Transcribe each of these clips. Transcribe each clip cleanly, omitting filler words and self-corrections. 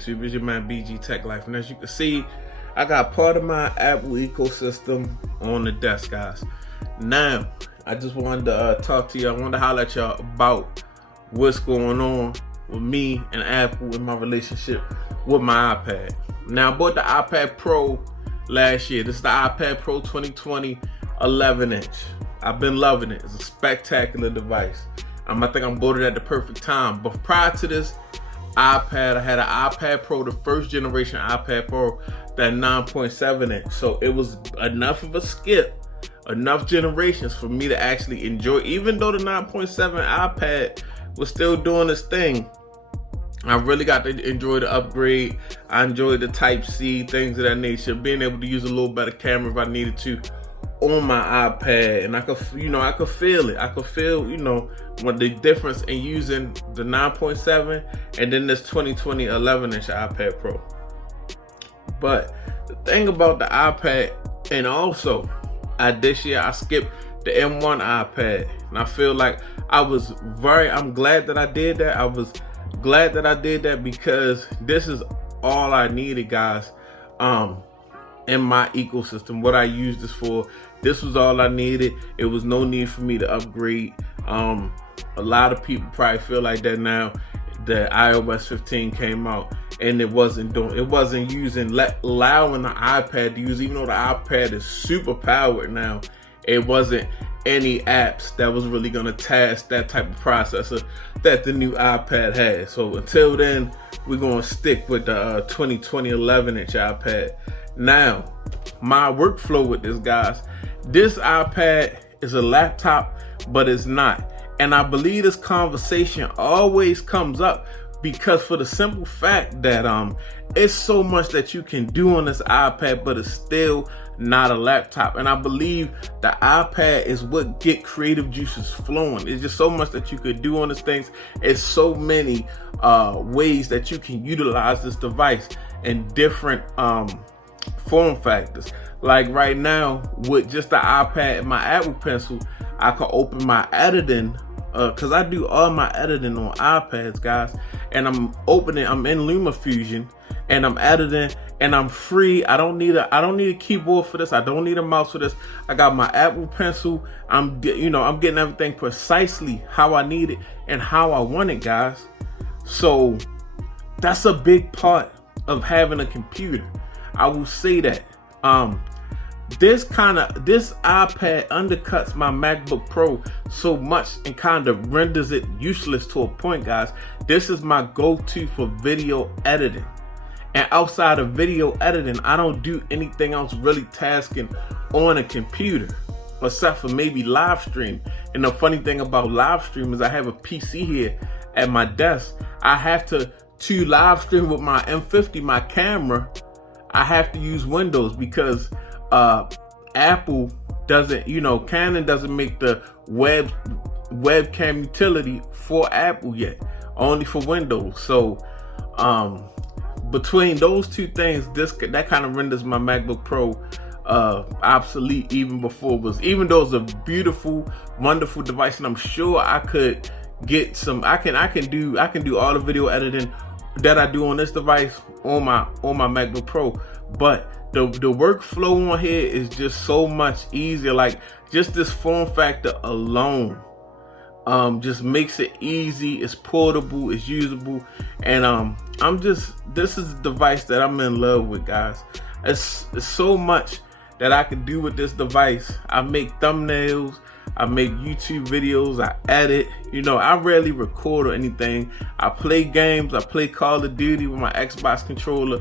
YouTube? It's your man BG Tech Life, and as you can see, I got part of my Apple ecosystem on the desk, guys. Now, I just wanted to talk to you. I wanted to holler at y'all about what's going on with me and Apple in my relationship with my iPad. Now, I bought the iPad Pro last year. This is the iPad Pro 2020 11-inch. I've been loving it. It's a spectacular device. I think I'm bought it at the perfect time. But prior to this iPad, I had an iPad Pro, the first generation iPad Pro, that 9.7 inch. So it was enough of a skip, enough generations for me to actually enjoy. Even though the 9.7 iPad was still doing its thing, I really got to enjoy the upgrade. I enjoyed the Type-C, things of that nature, being able to use a little better camera if I needed to on my iPad, and I could feel it. I could feel, what the difference in using the 9.7 and then this 2020 11-inch iPad Pro. But the thing about the iPad, and also this year I skipped the M1 iPad, and I feel like I'm glad that I did that. I was glad that I did that because this is all I needed, guys. In my ecosystem, what I used this for, this was all I needed. It was no need for me to upgrade. A lot of people probably feel like that now. The iOS 15 came out and allowing the iPad to use, even though the iPad is super powered now, it wasn't any apps that was really gonna task that type of processor that the new iPad has. So until then, we're gonna stick with the 2020 11-inch iPad. Now, my workflow with this, guys, this iPad is a laptop, but it's not. And I believe this conversation always comes up because for the simple fact that it's so much that you can do on this iPad, but it's still not a laptop. And I believe the iPad is what get creative juices flowing. It's just so much that you could do on this thing. It's so many ways that you can utilize this device in different form factors. Like right now, with just the iPad and my Apple Pencil, I can open my editing, because I do all my editing on iPads, guys, and I'm in LumaFusion, and I'm editing, and I'm free. I don't need a keyboard for this. I don't need a mouse for this. I got my Apple Pencil. I'm getting everything precisely how I need it and how I want it, guys. So that's a big part of having a computer. I will say that. This iPad undercuts my MacBook Pro so much and kind of renders it useless to a point, guys. This is my go-to for video editing. And outside of video editing, I don't do anything else really tasking on a computer, except for maybe live stream. And the funny thing about live stream is I have a PC here at my desk. I have to live stream with my M50, my camera. I have to use Windows because Apple doesn't, Canon doesn't make the webcam utility for Apple yet, only for Windows. So between those two things, that kind of renders my MacBook Pro obsolete even though it's a beautiful, wonderful device, and I'm sure I could get some. I can do all the video editing that I do on this device on my MacBook Pro, but the workflow on here is just so much easier. Like, just this form factor alone just makes it easy. It's portable, it's usable, and this is a device that I'm in love with, guys. It's so much that I can do with this device. I make thumbnails, I make YouTube videos, I edit. I rarely record or anything. I play games. I play Call of Duty with my Xbox controller.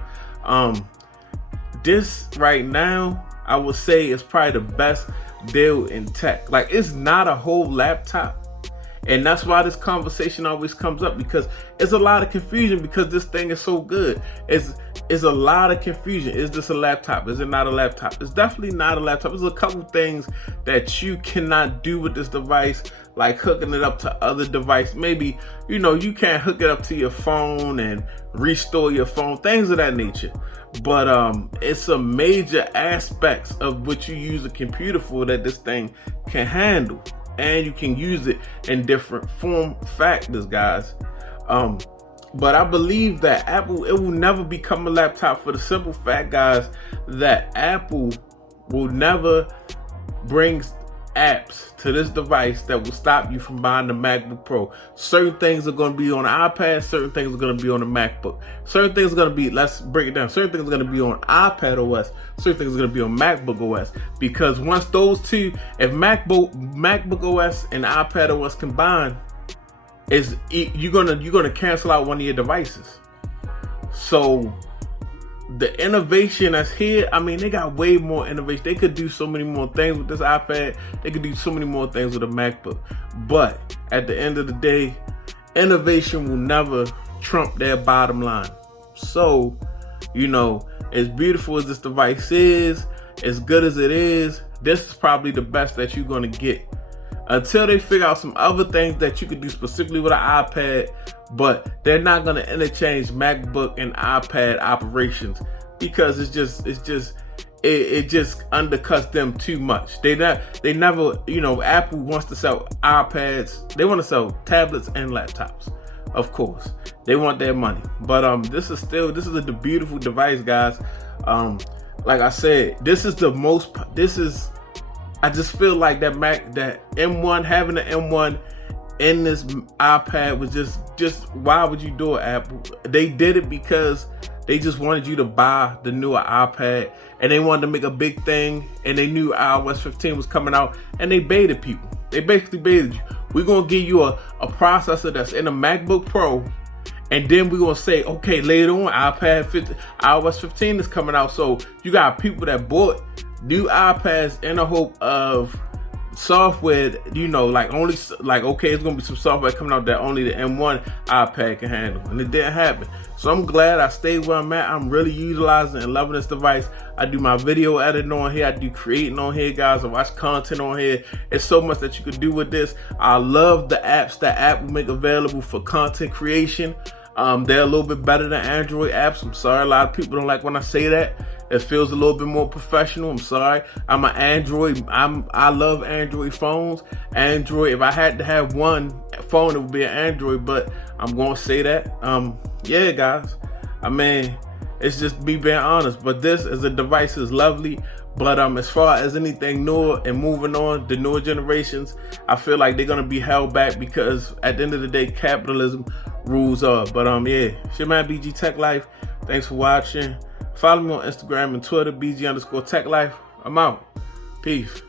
This right now, I would say, is probably the best deal in tech. Like, it's not a whole laptop. And that's why this conversation always comes up, because it's a lot of confusion because this thing is so good. It's a lot of confusion. Is this a laptop? Is it not a laptop? It's definitely not a laptop. There's a couple things that you cannot do with this device, like hooking it up to other devices. Maybe, you can't hook it up to your phone and restore your phone, things of that nature. But it's a major aspects of what you use a computer for that this thing can handle. And you can use it in different form factors, guys. But I believe that Apple, it will never become a laptop for the simple fact, guys, that Apple will never bring apps to this device that will stop you from buying the MacBook Pro. Certain things are going to be on the iPad, certain things are going to be on the MacBook. Certain things are going to be, let's break it down, certain things are going to be on iPad OS, certain things are going to be on MacBook OS. Because once those two, if MacBook OS and iPad OS combine, you're gonna cancel out one of your devices. So the innovation that's here, I mean, they got way more innovation. They could do so many more things with this iPad. They could do so many more things with a MacBook. But at the end of the day, innovation will never trump their bottom line. So, as beautiful as this device is, as good as it is, this is probably the best that you're gonna get. Until they figure out some other things that you could do specifically with an iPad, but they're not gonna interchange MacBook and iPad operations because it just undercuts them too much. They never, Apple wants to sell iPads. They want to sell tablets and laptops. Of course, they want their money. But this is a beautiful device, guys. Like I said, I just feel like that M1, having an M1 in this iPad was just why would you do it, Apple? They did it because they just wanted you to buy the newer iPad, and they wanted to make a big thing, and they knew iOS 15 was coming out, and they baited people. They basically baited you. We're gonna give you a processor that's in a MacBook Pro, and then we're gonna say, okay, later on, iOS 15 is coming out. So you got people that bought new iPads in the hope of software, okay, it's gonna be some software coming out that only the M1 iPad can handle, and it didn't happen. So I'm glad I stayed where I'm at. I'm really utilizing and loving this device. I do my video editing on here, I do creating on here, guys. I watch content on here. It's so much that you could do with this. I love the apps that Apple make available for content creation. They're a little bit better than Android apps. I'm sorry, a lot of people don't like when I say that. It feels a little bit more professional. I'm sorry. I'm an Android. I love Android phones. Android, if I had to have one phone, it would be an Android, but I'm going to say that. Yeah, guys. I mean, it's just me being honest, but this as a device is lovely. But as far as anything newer and moving on, the newer generations, I feel like they're going to be held back because at the end of the day, capitalism rules up. But yeah, it's your man BG Tech Life. Thanks for watching. Follow me on Instagram and Twitter, BG_Tech Life. I'm out. Peace.